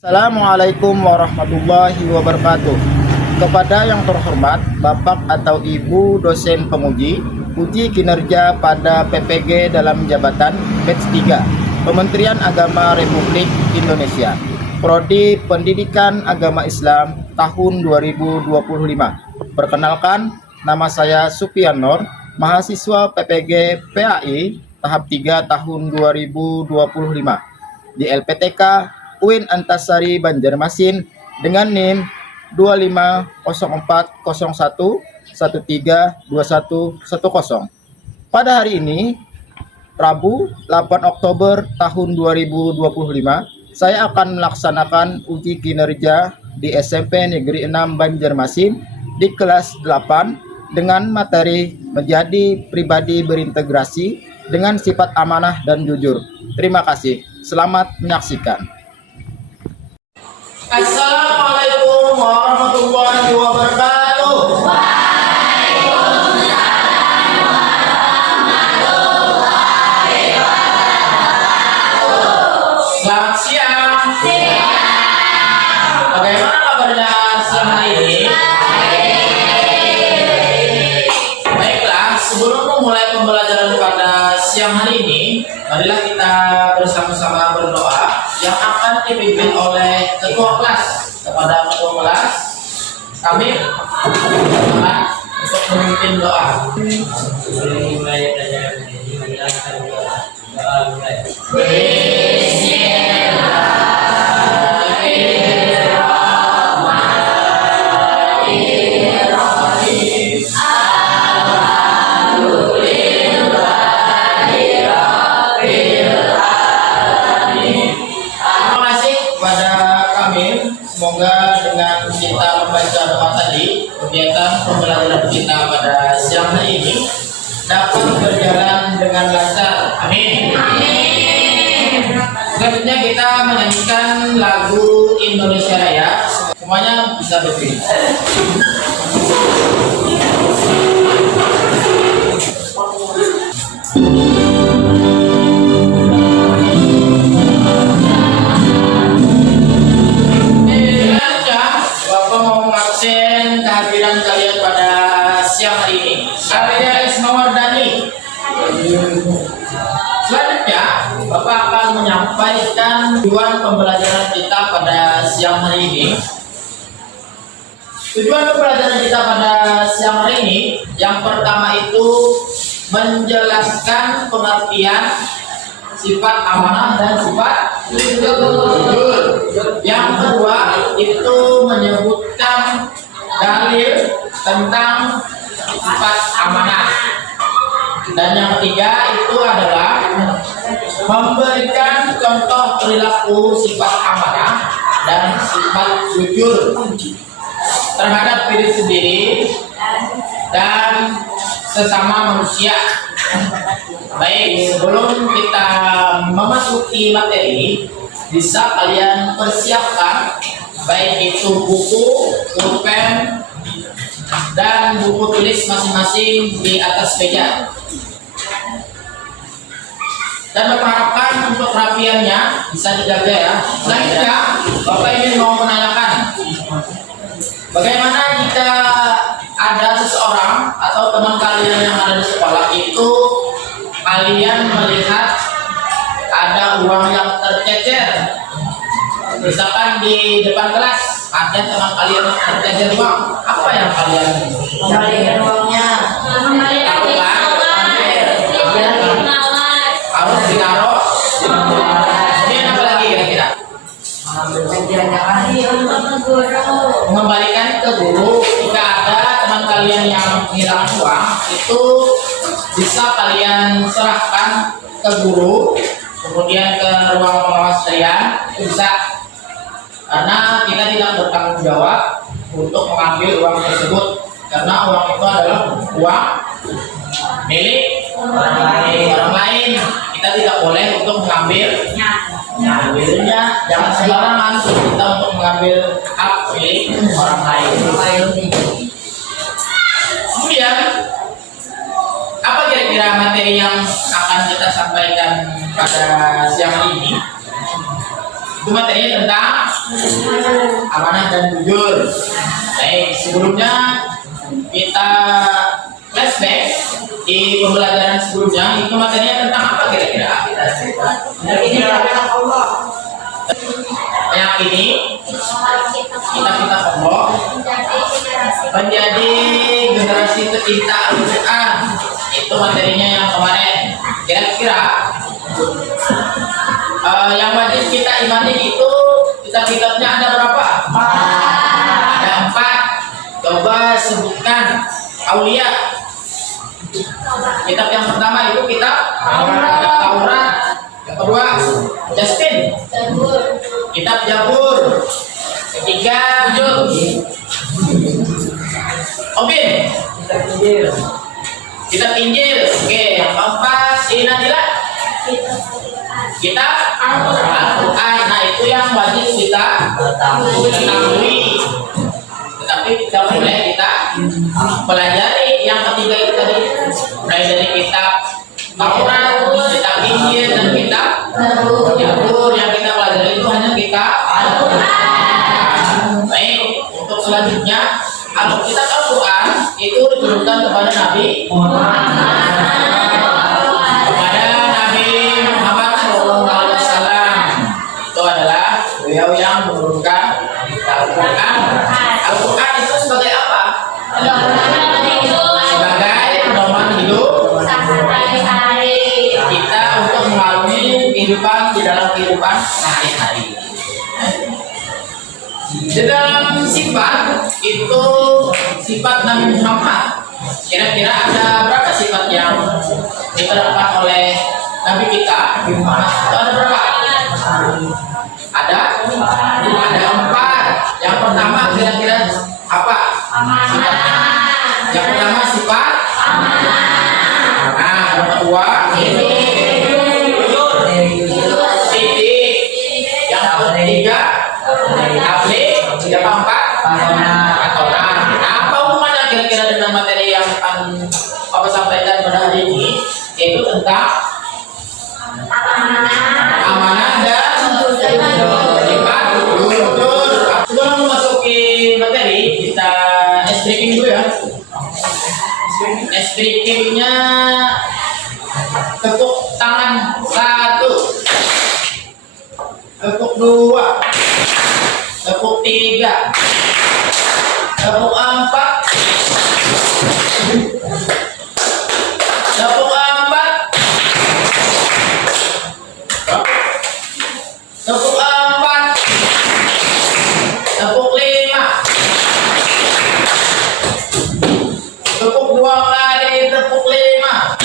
Assalamualaikum warahmatullahi wabarakatuh. Kepada yang terhormat Bapak atau Ibu dosen penguji, uji kinerja pada PPG dalam jabatan batch 3, Kementerian Agama Republik Indonesia, Prodi Pendidikan Agama Islam tahun 2025. Perkenalkan, nama saya Supian Nur, mahasiswa PPG PAI tahap 3 tahun 2025 di LPTK UIN Antasari Banjarmasin dengan NIM 250401132110. Pada hari ini, Rabu 8 Oktober tahun 2025, saya akan melaksanakan uji kinerja di SMP Negeri 6 Banjarmasin di kelas 8 dengan materi menjadi pribadi berintegrasi dengan sifat amanah dan jujur. Terima kasih. Selamat menyaksikan. Assalamualaikum warahmatullahi wabarakatuh. Selamat siang. Bagaimana kabarnya siang hari ini? Baiklah, sebelum memulai pembelajaran pada siang hari ini, marilah kita bersama-sama berdoa yang akan dipimpin oleh ketua kelas. Kepada ketua kelas, kami untuk memimpin doa. Semoga dengan kita membaca doa tadi, kegiatan pembelajaran kita pada siang hari ini dapat berjalan dengan lancar. Amin. Amin. Selanjutnya kita menyanyikan lagu Indonesia Raya. Semuanya bisa berdiri. Kehadiran kalian pada siang hari ini. Saya Isma Wardani. Selanjutnya, Bapak akan menyampaikan tujuan pembelajaran kita pada siang hari ini. Tujuan pembelajaran kita pada siang hari ini, yang pertama itu menjelaskan pengertian sifat amanah dan sifat jujur. Yang kedua itu menyebutkan dalil tentang sifat amanah. Dan yang ketiga itu adalah memberikan contoh perilaku sifat amanah dan sifat jujur terhadap diri sendiri dan sesama manusia. Baik, sebelum kita memasuki materi, bisa kalian persiapkan baik itu buku, pulpen, dan buku tulis masing-masing di atas meja. Dan mengharapkan untuk rapiannya bisa dijaga ya. Selanjutnya, Bapak ingin mau menanyakan, bagaimana jika ada seseorang atau teman kalian yang ada di sekolah itu kalian melihat ada uang yang tercecer, misalkan di depan kelas ada teman kalian yang tercecer uang, apa yang kalian kembalikan uangnya? Kembalikan harus ditaruh. Kemudian apa lagi kira-kira? Mengembalikan ke guru. Jika ada teman kalian yang kehilangan uang, itu bisa kalian serahkan ke guru, kemudian ke ruang pengawas kalian, itu bisa. Karena kita tidak bertanggung jawab untuk mengambil uang tersebut, karena uang itu adalah uang milik orang lain. Kita tidak boleh untuk mengambilnya. Jangan sembarangan kita untuk mengambil hak milik orang lain. Kemudian, apa kira-kira materi yang akan kita sampaikan pada siang hari ini? Itu materinya tentang amanah dan jujur. Baik, sebelumnya kita flashback di pembelajaran sebelumnya, itu materinya tentang apa kira-kira? Kita cerita. Yang ini kita Allah menjadi generasi pecinta Al-Quran. Itu materinya yang kemarin. Kira-kira yang wajib kita imani itu kitab-kitabnya ada berapa? Ada 4. Coba sebutkan Aulia. Kitab yang pertama itu kitab Taurat. Yang kedua Justin, kitab Jabur. Ketiga Obin, kitab Injil. Oke, yang keempat Nadila, kitab Al-Quran. Nah, itu yang wajib kita ketahui. Tetapi kita boleh kita pelajari yang ketiga itu tadi, mulai dari kitab Taurat, kitab Injil, dan kitab Jabur. Yang kita pelajari itu hanya kitab Al-Quran. Baik, untuk selanjutnya kitab Al-Quran itu diturunkan kepada Nabi Muhammad SAW. Itu adalah beliau yang menurunkan Al-Quran. Al-Quran itu sebagai apa? Sebagai pedoman hidup kita untuk mengalami kehidupan di dalam kehidupan sehari-hari. Di dalam sifat itu sifat Nabi Muhammad, kira-kira ada berapa sifat yang diterapkan oleh Nabi kita Nabi Muhammad? Itu ada berapa? Ada 4. Yang pertama kira-kira apa? Sifatnya? Yang pertama sifat amanah. Yang kedua sidik. Yang ketiga tabligh. Yang keempat patona. Nah, apa hubungannya kira-kira dengan materi yang akan Bapak sampaikan pada hari ini, yaitu tentang amanah dan sifat jujur. Sebelum memasuki materi, kita briefing dulu ya. Briefingnya tepuk tangan 1, tepuk 2, tepuk 3, tepuk 4, tepuk 4, tepuk 4, tepuk 5, tepuk 2 kali, tepuk 5.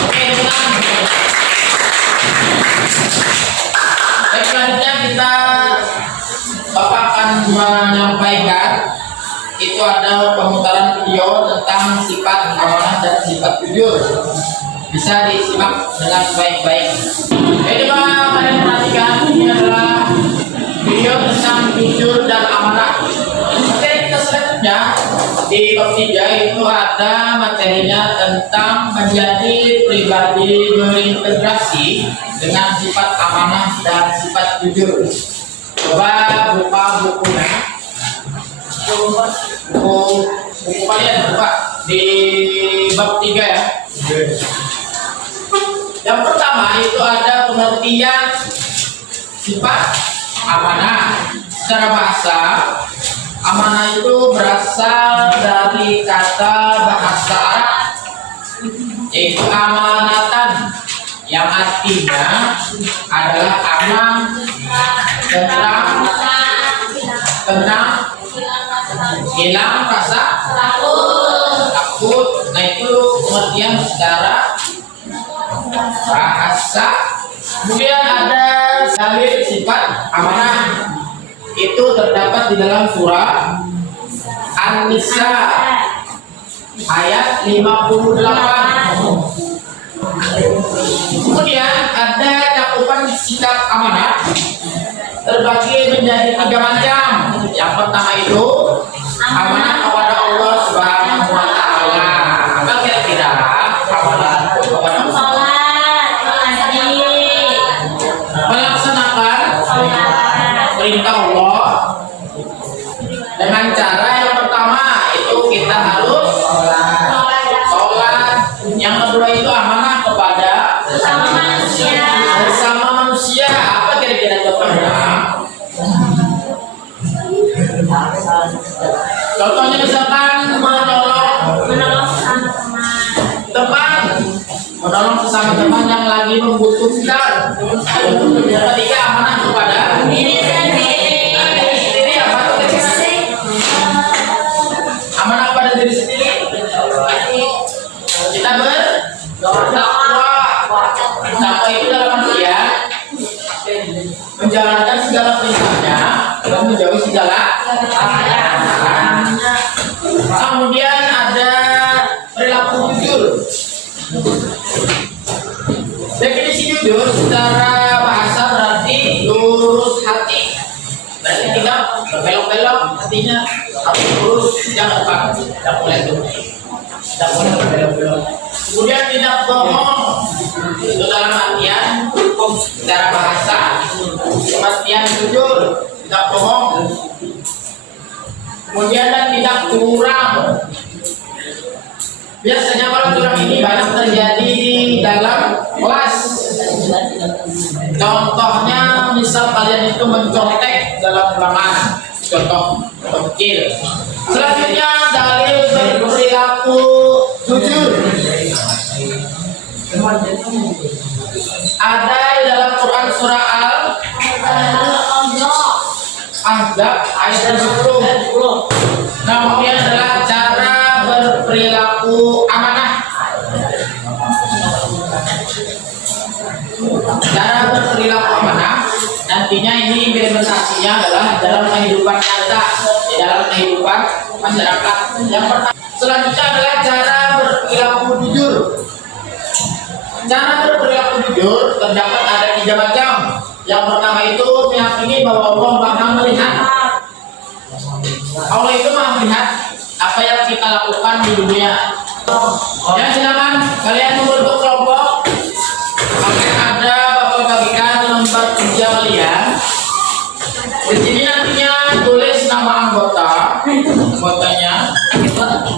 Oke, tenang. Baik, selanjutnya Bapak akan menyampaikan itu ada pemutaran video tentang sifat amanah dan sifat jujur. Bisa disimak dengan baik-baik. Jadi mari perhatikan, ini adalah video tentang jujur dan amanah. Materi kita selanjutnya di bab 3 itu ada materinya tentang menjadi pribadi berintegrasi dengan sifat amanah dan sifat jujur. Coba buka bukunya, buku kalian buka di bab 3 ya. Yang pertama itu ada pengertian sifat amanah. Secara bahasa, amanah itu berasal dari kata bahasa Arab, yaitu amanatan, yang artinya adalah aman, tenang, hilang rasa takut. Nah, itu pengertian secara bahasa. Kemudian ada dalil sifat amanah, itu terdapat di dalam surah An-Nisa ayat 58. Kemudian ada cakupan sikap amanah terbagi menjadi 3 macam. Yang pertama itu amanah kepada Allah Subhanahu wa Ta'ala. Apa kira-kira amanah kepada Allah? Salat, Bersama manusia. Apa kira-kira contohnya? Contohnya misalkan menolong teman, menolong sesama teman yang lagi membutuhkan. Yang ketiga, amanah kepada diri sendiri. Apa itu? Amanah kepada diri sendiri. Kita bertakwa. Takwa itu dalam artian menjalankan segala perintahnya dan menjauhi segala larangannya. Kemudian ada perilaku jujur. Definisi jujur secara bahasa berarti lurus hati. Berarti tidak berbelok-belok, artinya harus lurus, jangan boleh berbelok-belok. Kemudian tidak bohong, itu dalam artian secara bahasa pengertian jujur, tidak bohong. Kemudian dan tidak curang. Biasanya kalau curang ini banyak terjadi di dalam kelas. Contohnya misal kalian itu mencontek dalam ruangan, contoh kecil. Selanjutnya dalil berperilaku jujur. Ada di dalam Quran surah Al-Ahzab ayat 10. Kemudian adalah cara berperilaku amanah. Cara berperilaku amanah nantinya ini implementasinya adalah dalam kehidupan nyata, di dalam kehidupan masyarakat. Yang pertama, selanjutnya adalah cara berperilaku jujur. Cara berperilaku jujur terdapat ada 3 macam. Yang pertama itu meyakini bahwa Allah Maha melihat. Allah itu Maha melihat apa yang kita lakukan di dunia. Ya, silakan kalian membentuk kelompok. Akan ada Bapak bagikan lembar kerja kalian. Di sini nantinya tulis nama anggotanya,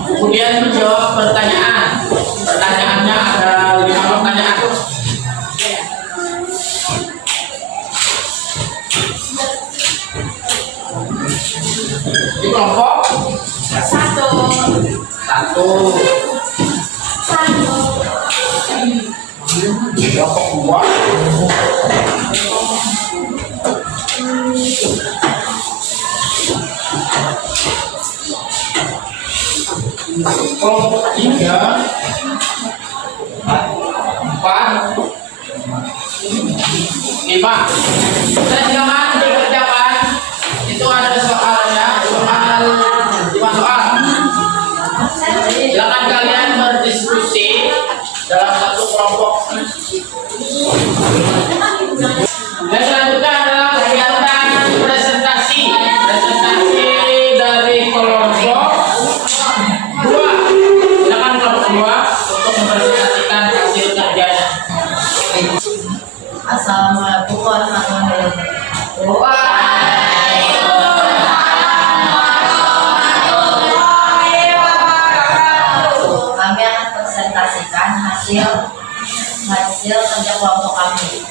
kemudian menjawab pertanyaan. Pertanyaannya ada 5 pertanyaan. Di kelompok satu. Kelompok 2. Kelompok 3, 4, 5. Saya silakan dikerjakan. Itu ada soalnya, 5 soal. Silakan kalian berdiskusi dalam satu kelompok. Dan selanjutnya adalah kegiatan presentasi dari kelompok 2. Silakan kelompok 2 untuk mempresentasikan hasil kerjanya. Assalamualaikum warahmatullahi wabarakatuh. Kami akan presentasikan hasil kerja kelompok kami.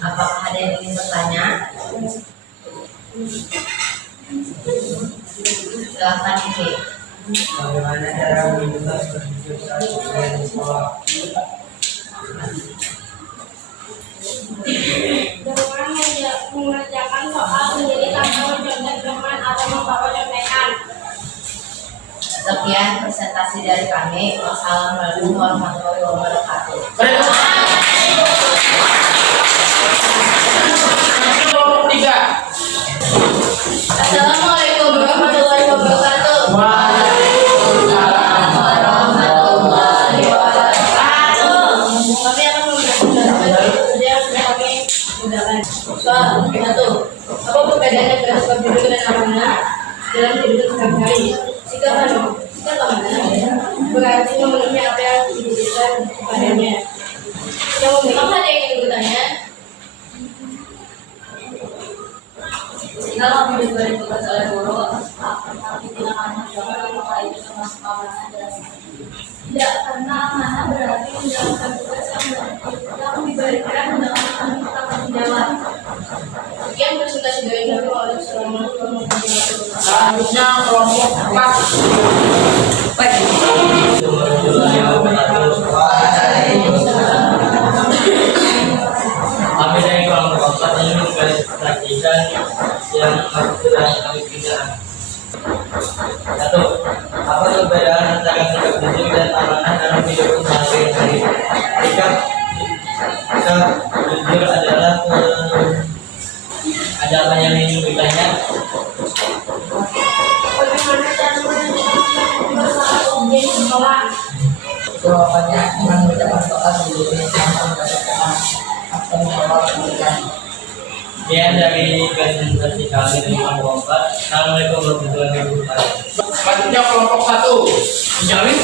Apakah ada yang ingin bertanya? Silakan Ike. Bagaimana cara menentukan pertunjukan di sekolah? Dengan mengerjakan soal sendiri tanpa mencontek teman atau membawa contekan. Sekian presentasi dari kami. Wassalamualaikum warahmatullahi wabarakatuh. Kelompok 3. Assalamualaikum warahmatullahi wabarakatuh. Waalaikumsalam Warahmatullahi wabarakatuh. Kami akan memberikan kerja yang sudah kami gunakan. Soal 1. Apa perbedaannya antara sebab judul dan amanah dalam kehidupan sehari-hari? Jika amanah berarti memenuhi apa yang diberikan kepadanya. Yang memiliki ada yang ingin bertanya? Jika kamu diberi tugas oleh guru, tapi tidak akan menjalankan, maka itu termasuk amanah adalah tidak, karena amanah berarti menjalankan tugas yang diberikan dengan tanggung jawab. Sekian presentasi dari kami. Wassalamualaikum warahmatullahi wabarakatuh. Selanjutnya kelompok 4. Kami dari kelompok 4 ini mengklasifikasikan yang harus kami bicarakan. 1. Apa perbedaan antara sikap jujur dan amanah dalam hidup sehari-hari? Sikap jujur adalah ada apa yang ingin bertanya? Jawabannya dengan mengucapkan doa sebelum Sekian dari presentasi kami di kelompok 4. Assalamualaikum warahmatullahi wabarakatuh. Selanjutnya kelompok 1. Menjalin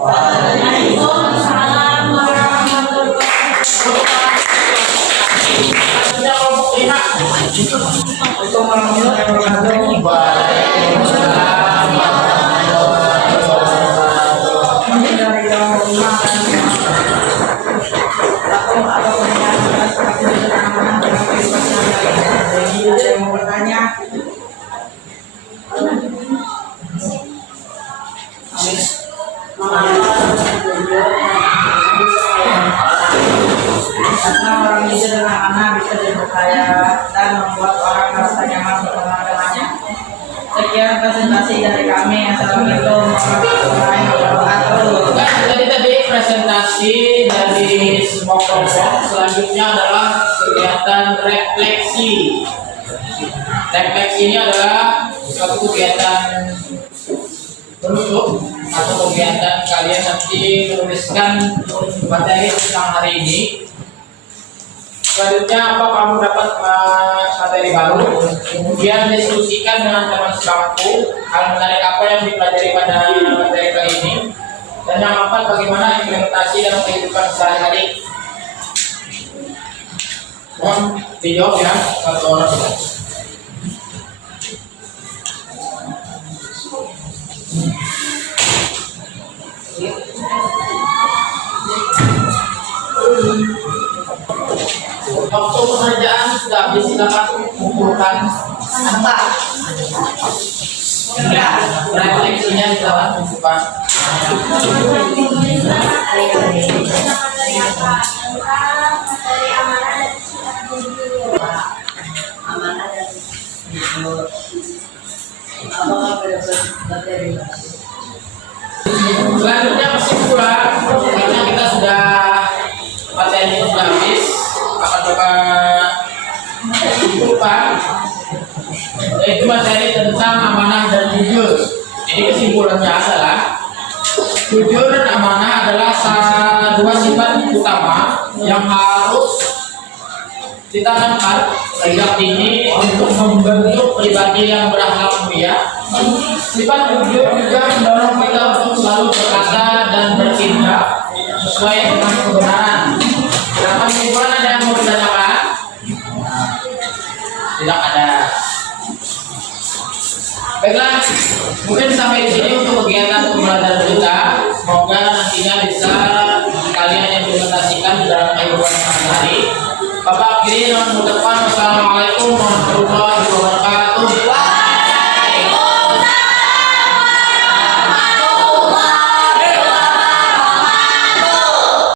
Waalaikumsalam warahmatullahi selanjutnya kelompok 5. Untuk warahmatullahi wabarakatuh. Ada yang mau bertanya? Karena orang jujur dengan amanah bisa dipercaya dan membuat orang merasa nyaman berteman-temannya. Sekian presentasi dari kami. Assalamualaikum warahmatullahi wabarakatuh. Tadi presentasi dari semua kelompok. Selanjutnya adalah kegiatan refleksi. Refleksi ini adalah suatu kegiatan penutup atau kegiatan kalian nanti menuliskan materi tentang hari ini. Selanjutnya apa kamu dapat materi baru, kemudian diskusikan dengan teman sekampung hal menarik apa yang dipelajari pada materi kali ini, dan yang keempat bagaimana implementasi dalam kehidupan sehari-hari. Mohon dijawab ya satu orang. Waktu pengerjaan sudah habis, silakan kumpulkan angka. Ya, refleksinya silakan kumpulkan. Amanah dan jujur. Apakah materi? Selanjutnya kesimpulan, karena kita sudah materi sudah habis, akan coba simpulkan. Yaitu materi tentang amanah dan jujur. Jadi kesimpulannya adalah jujur dan amanah adalah dua sifat utama yang harus ditanamkan sejak dini untuk membentuk pribadi yang berakhlak mulia. Sifat jujur juga mendorong kita untuk selalu berkata dan bertindak sesuai dengan kebenaran. Dalam kesimpulan ada yang mau ditanyakan? Tidak ada. Baiklah, mungkin sampai di sini untuk kegiatan pembelajaran kita. Semoga nantinya bisa kalian implementasikan di dalam kehidupan sehari-hari. Bapak kiri dan depan. Wassalamualaikum warahmatullahi wabarakatuh.